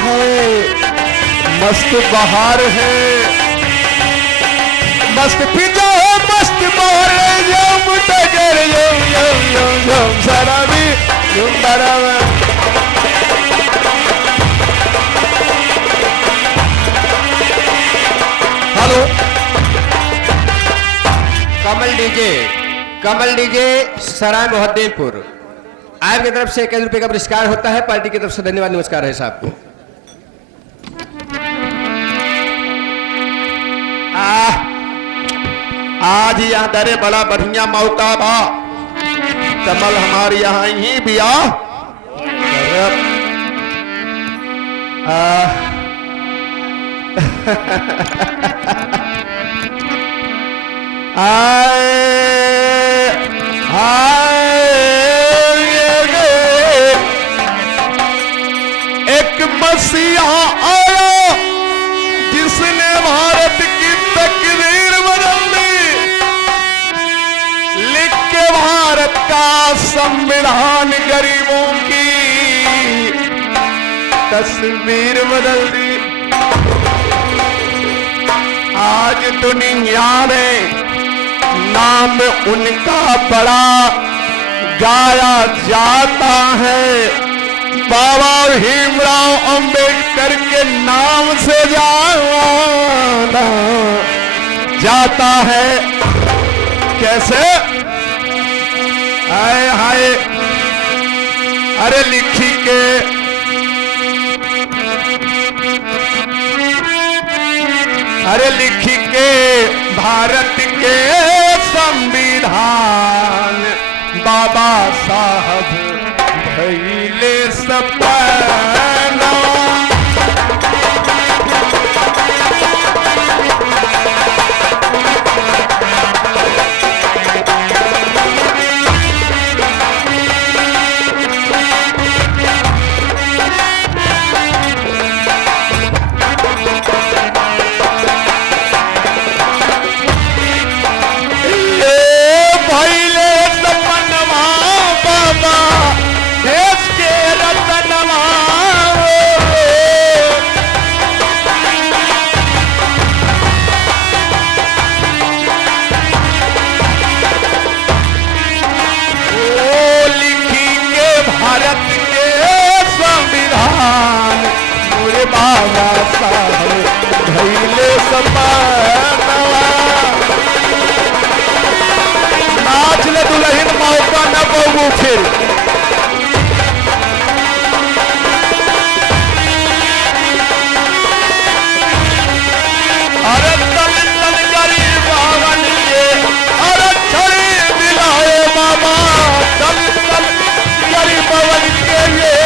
है मस्त बहार है, मस्त पिजा है मस्त बहार है, यम टगर यम यम यम यम सराबी यम बराबर। हेलो कमल डीजे सराय मोहद्दीनपुर आपकी तरफ से 1 रुपए का पुरस्कार होता है। पार्टी की तरफ से धन्यवाद नमस्कार है साहब को। आज यहाँ दरे बड़ा बढ़िया मौका बा, कमल हमारे यहाँ ही भी एक मसीहा आया जिसने भारत की तकदीर बदल दी, लिख के भारत का संविधान गरीबों की तस्वीर बदल दी। आज दुनिया में नाम उनका बड़ा गाया जाता है, बाबा भीमराव अंबेडकर के नाम से जाना जाता है। कैसे हाय हाय, अरे लिखी के भारत के संविधान बाबा साहब भैले सपना। बाबा साहब भैले सपना। नाच ले दुल्हन मौका न पाऊ फिर। अरे तल तल गरीब बावन के, अरे छड़ी दिलाए बाबा तल तल गरीब बावन के ये।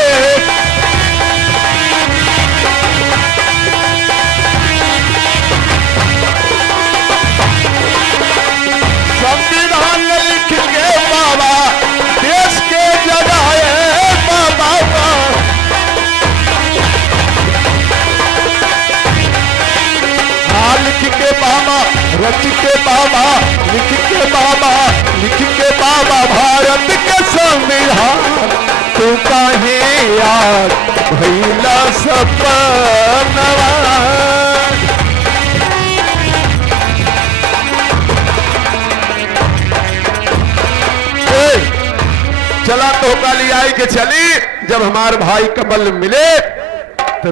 संविधान लिख के बाबा देश के जगाए बाबा, लिख के बाबा रच के बाबा, लिख के बाबा लिख के बाबा भारत के संविधान तू काहे यार भैला सपना। चला तो काली आई के चली, जब हमारे भाई कमल मिले तो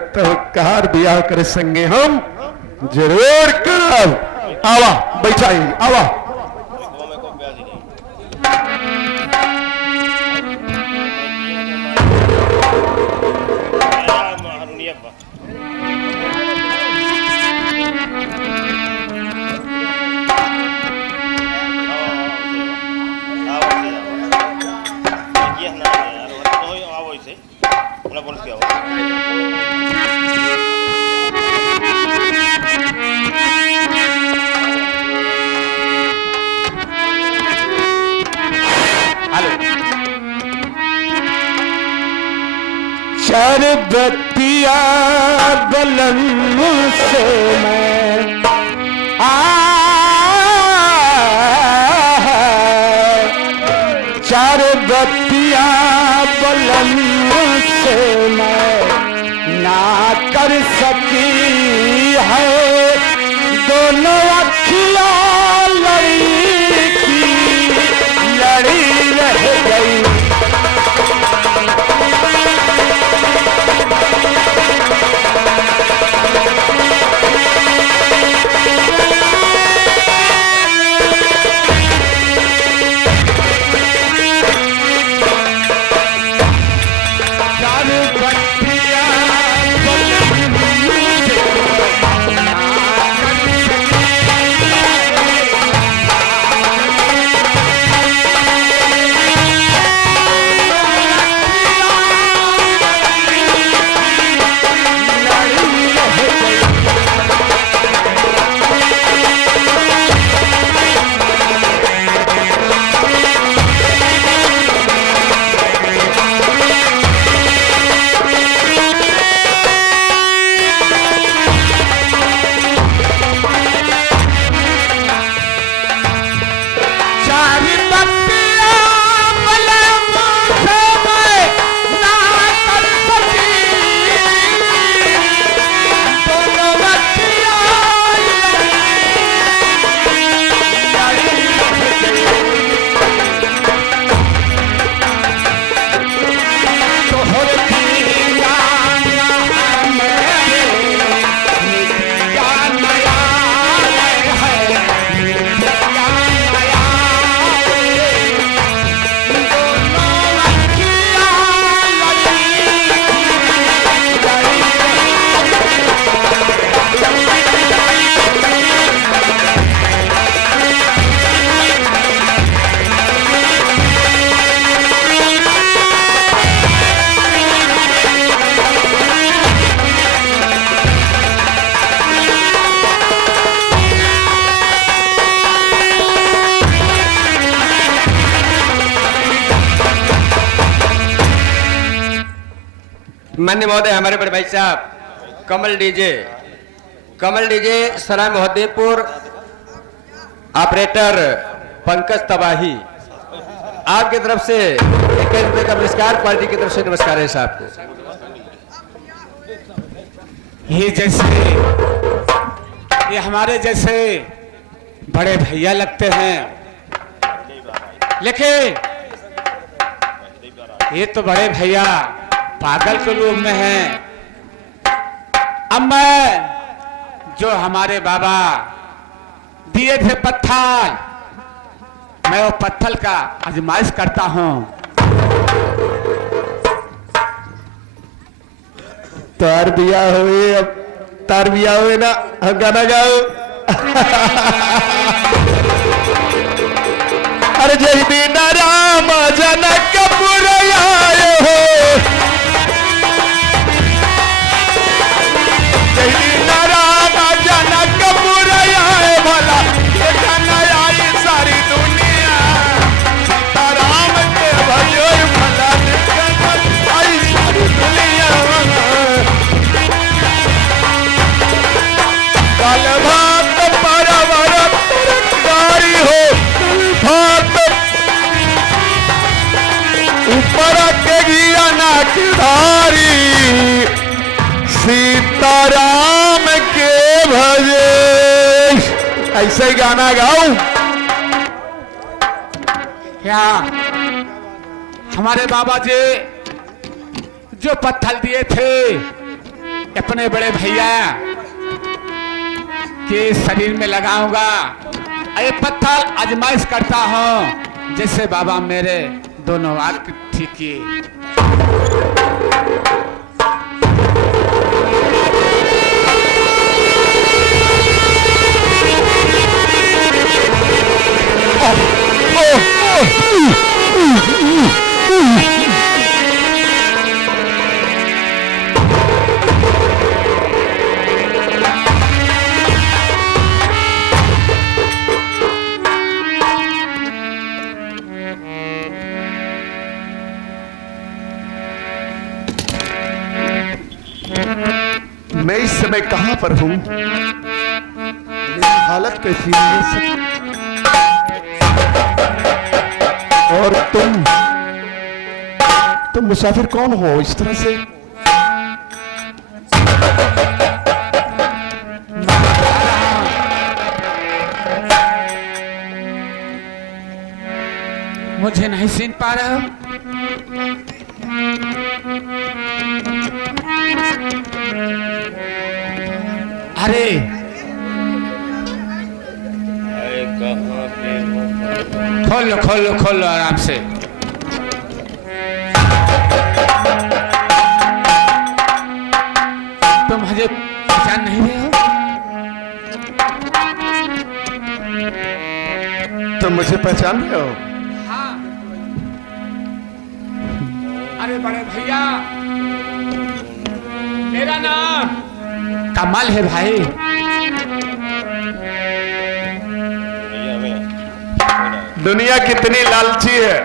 कार बियाह करे संगे हम जरूर करब। आवा बैठाई आवा। शरबतिया बलम से मैं शरबतिया बलम से मैं ना कर सकी है, दोनों अखियां लड़ी की लड़ी रह गई। माननीय महोदय, हमारे बड़े भाई साहब कमल डीजे सराय मोहद्दीपुर, ऑपरेटर पंकज तबाही, आपकी तरफ से 21 रुपए का पुरस्कार, पार्टी की तरफ से नमस्कार है साहब को। ये हमारे जैसे बड़े भैया लगते हैं, लेकिन ये तो बड़े भैया पागल के रूप में हैं। अब मैं जो हमारे बाबा दिए थे पत्थर, मैं वो पत्थर का आजमाइश करता हूं। तार बिया हुए, अब तार बिया हुए ना, हम गाना गाओ। अरे जय बिना राम जनकपुर आए हो, जय बिना राम जनकपुर आए, भला गाना आई सारी दुनिया, सीताराम के भजो भला आई सारी दुनिया। काल भात परवर तरकारी हो, भात ऊपर के गिया ना की धारी, सीताराम के भजे। ऐसे ही गाना गाऊं क्या हमारे बाबा जी जो पत्थर दिए थे अपने बड़े भैया के शरीर में लगाऊंगा, ये पत्थर आजमाइश करता हूं, जैसे बाबा मेरे दोनों आंख ठीक किए। मैं इस समय कहां पर हूं, मेरी हालत कैसी है, और तुम मुसाफिर कौन हो इस तरह से? मुझे नहीं छीन पा रहे हो? अरे खोलो खोलो खोलो आराम से। तुम मुझे पहचान नहीं रहे हो? तुम मुझे पहचान रहे हो? हाँ। अरे बड़े भैया, मेरा नाम कमल है भाई। दुनिया कितनी लालची है,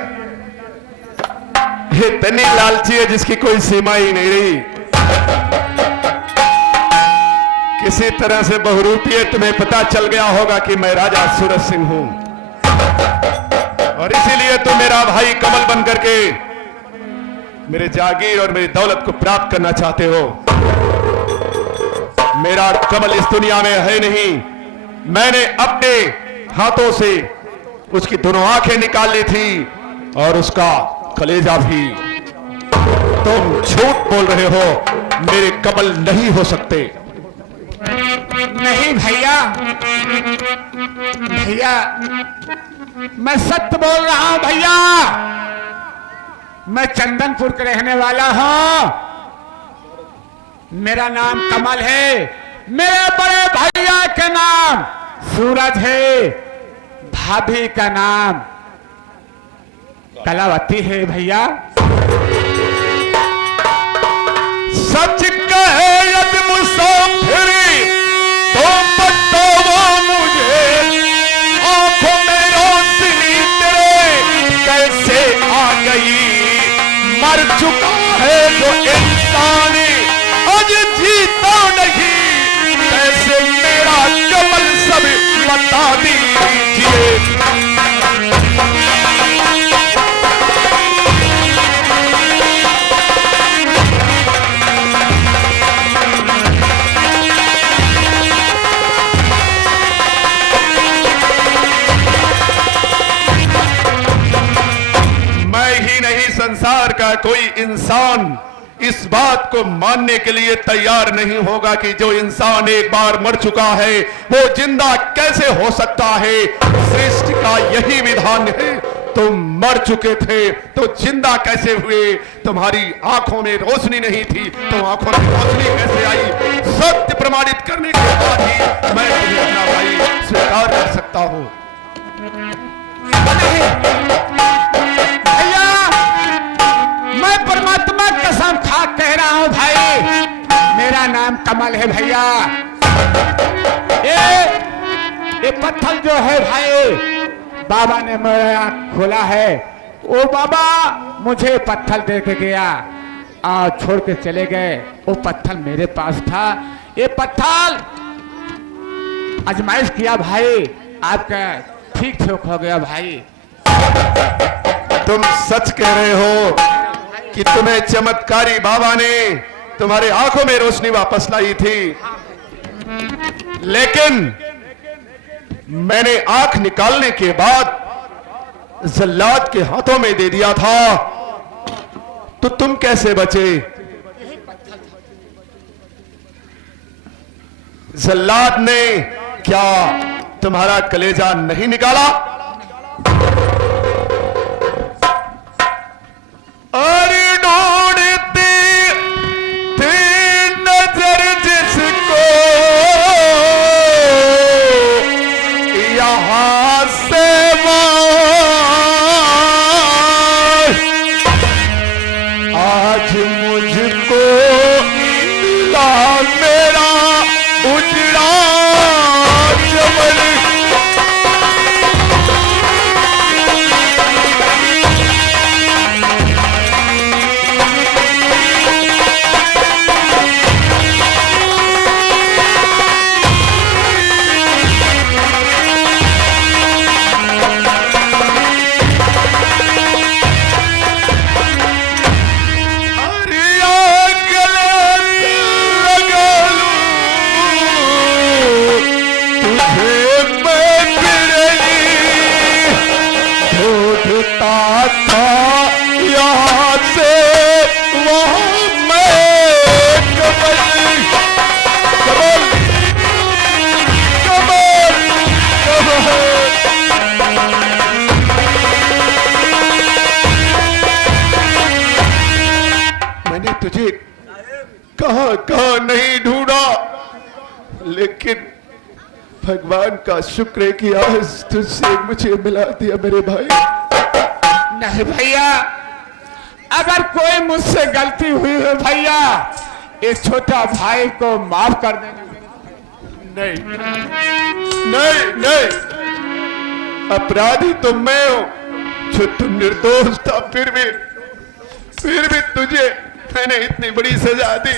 इतनी लालची है जिसकी कोई सीमा ही नहीं रही। किसी तरह से बहुरूपी है, तुम्हें पता चल गया होगा कि मैं राजा सूरज सिंह हूं, और इसीलिए तुम मेरा भाई कमल बन करके मेरे जागीर और मेरी दौलत को प्राप्त करना चाहते हो। मेरा कमल इस दुनिया में है नहीं। मैंने अपने हाथों से उसकी दोनों आंखें निकाल ली थी और उसका कलेजा भी। तुम झूठ बोल रहे हो, मेरे कमल नहीं हो सकते। नहीं भैया, भैया मैं सत्य बोल रहा हूं भैया। मैं चंदनपुर के रहने वाला हूं। मेरा नाम कमल है। मेरे बड़े भैया का नाम सूरज है। भाभी का नाम कलावती है भैया। सच कहे यदि मुसाफिरी तो बताओ मुझे, आंखों में रोशनी तेरे कैसे आ गई। मर चुका है जो इंसानी आज जीता नहीं, कैसे मेरा कमल सब बता दीजिए। संसार का कोई इंसान इस बात को मानने के लिए तैयार नहीं होगा कि जो इंसान एक बार मर चुका है वो जिंदा कैसे हो सकता है। सृष्टि का यही विधान है। तुम मर चुके थे तो जिंदा कैसे हुए? तुम्हारी आंखों में रोशनी नहीं थी तो आंखों में रोशनी कैसे आई? सत्य प्रमाणित करने के बाद ही मैं तुम्हें अपना भाई स्वीकार कर सकता हूं। मैं परमात्मा कसम खा कह रहा हूं भाई, मेरा नाम कमल है भैया। ये पत्थर जो है भाई, बाबा ने मेरा आँख खोला है। वो बाबा मुझे पत्थर दे के गया और छोड़ के चले गए। वो पत्थर मेरे पास था। ये पत्थर आजमाइश किया भाई, आपका ठीक ठीक हो गया भाई। तुम सच कह रहे हो कि तुम्हें चमत्कारी बाबा ने तुम्हारे आंखों में रोशनी वापस लाई थी, लेकिन मैंने आंख निकालने के बाद जल्लाद के हाथों में दे दिया था, तो तुम कैसे बचे? जल्लाद ने क्या तुम्हारा कलेजा नहीं निकाला? अरे ढूंढती थी नजर जिसको यहां से आज मुझको मिला मेरा उजड़ा चमन। था यहाँ से वहाँ मैं कमल कमल कमल कमल। मैंने तुझे कहाँ कहाँ नहीं ढूंढा, लेकिन भगवान का शुक्र है कि आज तुझसे मुझे मिला दिया मेरे भाई। नहीं भैया, अगर कोई मुझसे गलती हुई है भैया, इस छोटा भाई को माफ कर देना। नहीं नहीं नहीं, अपराधी तो मैं हूं, जो तुम निर्दोष था, फिर भी तुझे मैंने इतनी बड़ी सजा दी।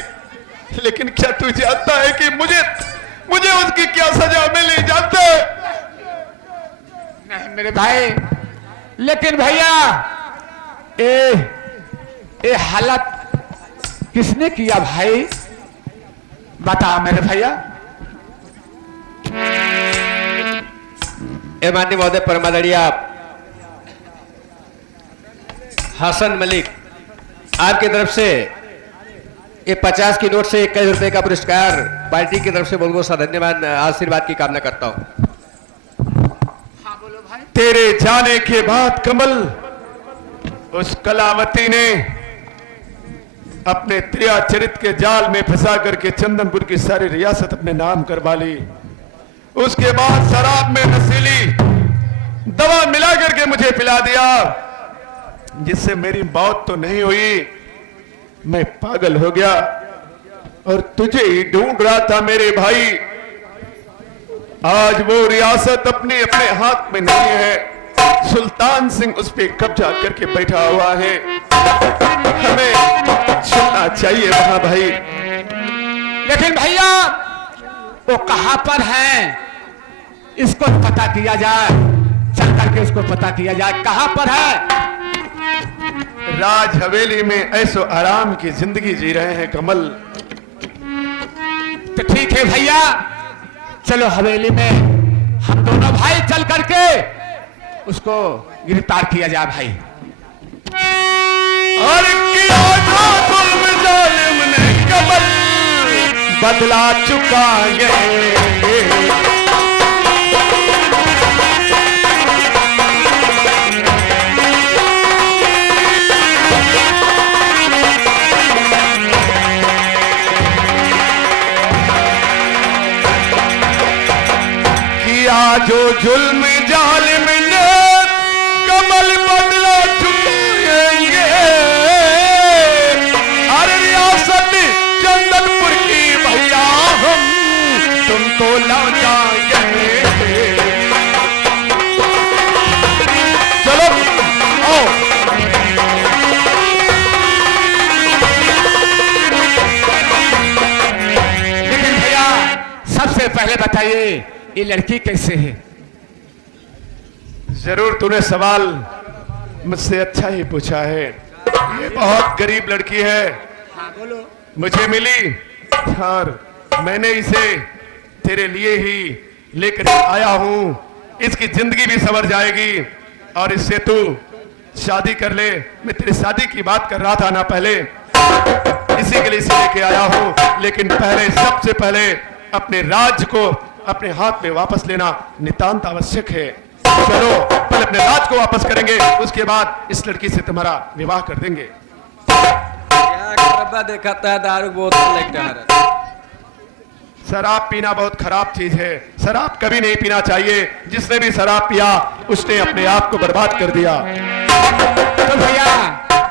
लेकिन क्या तू जानता है कि मुझे उसकी क्या सजा मिली, जानता है? नहीं मेरे भाई, लेकिन भैया ये हालत किसने किया भाई, बता मेरे भैया। माननीय महोदय परमादरणीय हसन मलिक, आपकी तरफ से ये 50 की नोट से 21 रुपए का पुरस्कार पार्टी की तरफ से बहुत बहुत सा धन्यवाद, आशीर्वाद की कामना करता हूं। हाँ बोलो भाई। तेरे जाने के बाद कमल, उस कलावती ने अपने त्रिया चरित के जाल में फंसा करके चंदनपुर की सारी रियासत अपने नाम करवा ली। उसके बाद शराब में नशीली दवा मिला करके मुझे पिला दिया, जिससे मेरी मौत तो नहीं हुई, मैं पागल हो गया और तुझे ही ढूंढ रहा था मेरे भाई। आज वो रियासत अपने हाथ में नहीं है, सुल्तान सिंह उस पे कब्जा करके बैठा हुआ है। हमें चलना चाहिए वहां भाई। लेकिन भैया वो कहां पर है, इसको पता किया जाए, चल करके उसको पता किया जाए कहां पर है। राज हवेली में ऐसो आराम की जिंदगी जी रहे हैं कमल। तो ठीक है भैया, चलो हवेली में हम दोनों भाई चल करके उसको गिरफ्तार किया जाए भाई। और किया जो जुल्म जालिम ने कमल, बदला चुकाएंगे। जो जुल्म जालिम ने कमल, बदला चुकाएंगे। अरे रियासत चंदनपुर की भैया हम तुमको लौटाएंगे। चलो आओ। लेकिन भैया सबसे पहले बताइए ये लड़की कैसे है। जरूर तूने सवाल मुझसे अच्छा ही पूछा है। ये बहुत गरीब लड़की है। हाँ बोलो। मुझे मिली और मैंने इसे तेरे लिए ही लेकर आया हूं। इसकी जिंदगी भी संवर जाएगी और इससे तू शादी कर ले। मैं तेरी शादी की बात कर रहा था ना पहले, इसी के लिए इसे लेके आया हूं। लेकिन पहले, सबसे पहले अपने राज को अपने हाथ में वापस लेना नितांत आवश्यक है। चलो पहले अपने राज को वापस करेंगे, उसके बाद इस लड़की से तुम्हारा विवाह कर देंगे। क्या देखा था, दारू बोतल लेकर। शराब पीना बहुत खराब चीज है। शराब कभी नहीं पीना चाहिए। जिसने भी शराब पिया उसने अपने आप को बर्बाद कर दिया। तो भैया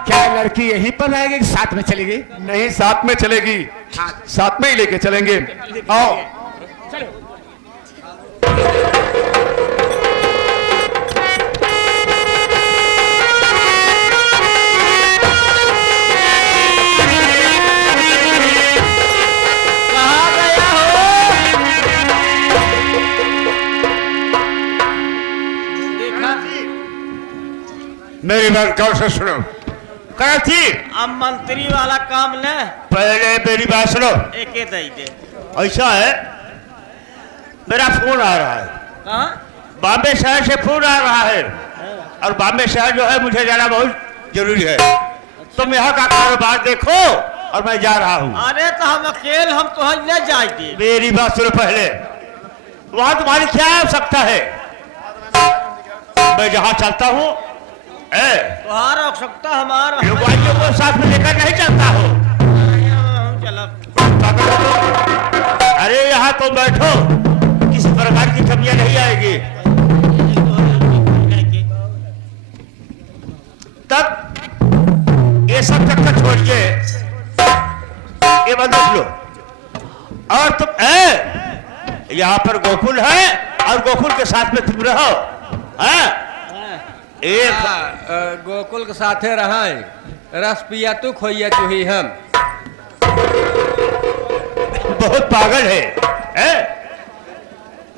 क्या लड़की यहीं पर रहेगी कि साथ में चलेगी? नहीं, साथ में चलेगी। हाँ। साथ में ही लेके चलेंगे। आओ। चलो। मेरी बात गौर से सुनो। कराची अब मंत्री वाला काम न, पहले मेरी बात सुनो। एक दे दे। ऐसा है, मेरा फोन आ रहा है। कहाँ? बॉम्बे शहर से फोन आ रहा है। और बॉम्बे शहर जो है मुझे जाना बहुत जरूरी है। तुम यहाँ का कारोबार देखो और मैं जा रहा हूँ। अरे तो हम अकेले हम तो न जाएंगे। मेरी बात सुनो पहले, वहां तुम्हारी क्या आवश्यकता है? मैं जहाँ चलता हूँ तुम्हारा आवश्यकता हमारा युवाइयों को साथ में लेकर नहीं चलता हो। चलो अरे यहाँ तुम बैठो, किसी प्रकार की कमियां नहीं आएगी। तब ये सब चक्कर छोड़िए, ये बंदूक लो और तुम यहाँ पर गोकुल है और गोकुल के साथ में तुम रहो। एक गोकुल के साथे रहाए, रस पिया तू खोइया चुही हम। बहुत पागल है?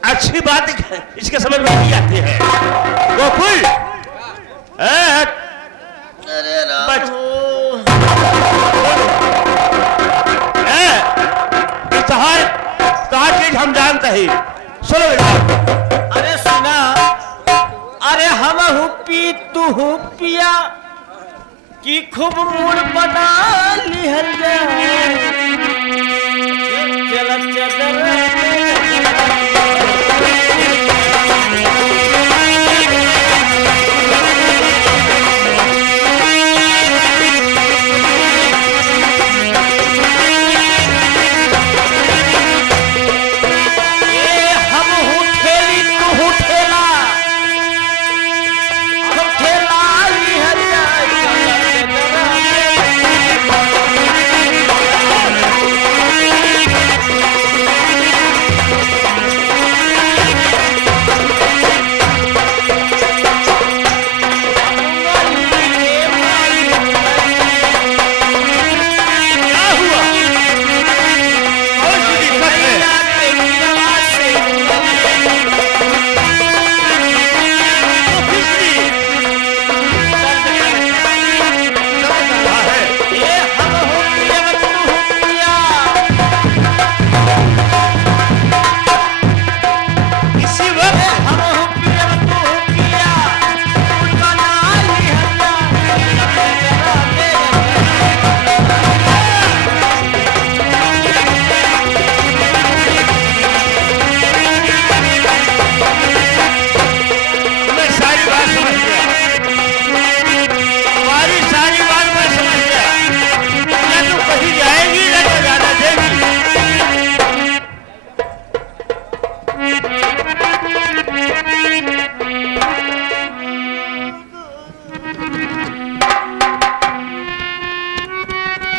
अच्छी बात इसके समझ में नहीं आती है। गोकुल अरे राम हो। तहार चीज हम जानते ही। सुनो अरे सुना, अरे हम हूँ पी तू हूँ पिया कि खूब मूड बना लिहल चल चदर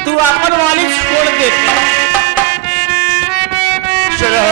तू अपन वाली छोड़ देती। सुनो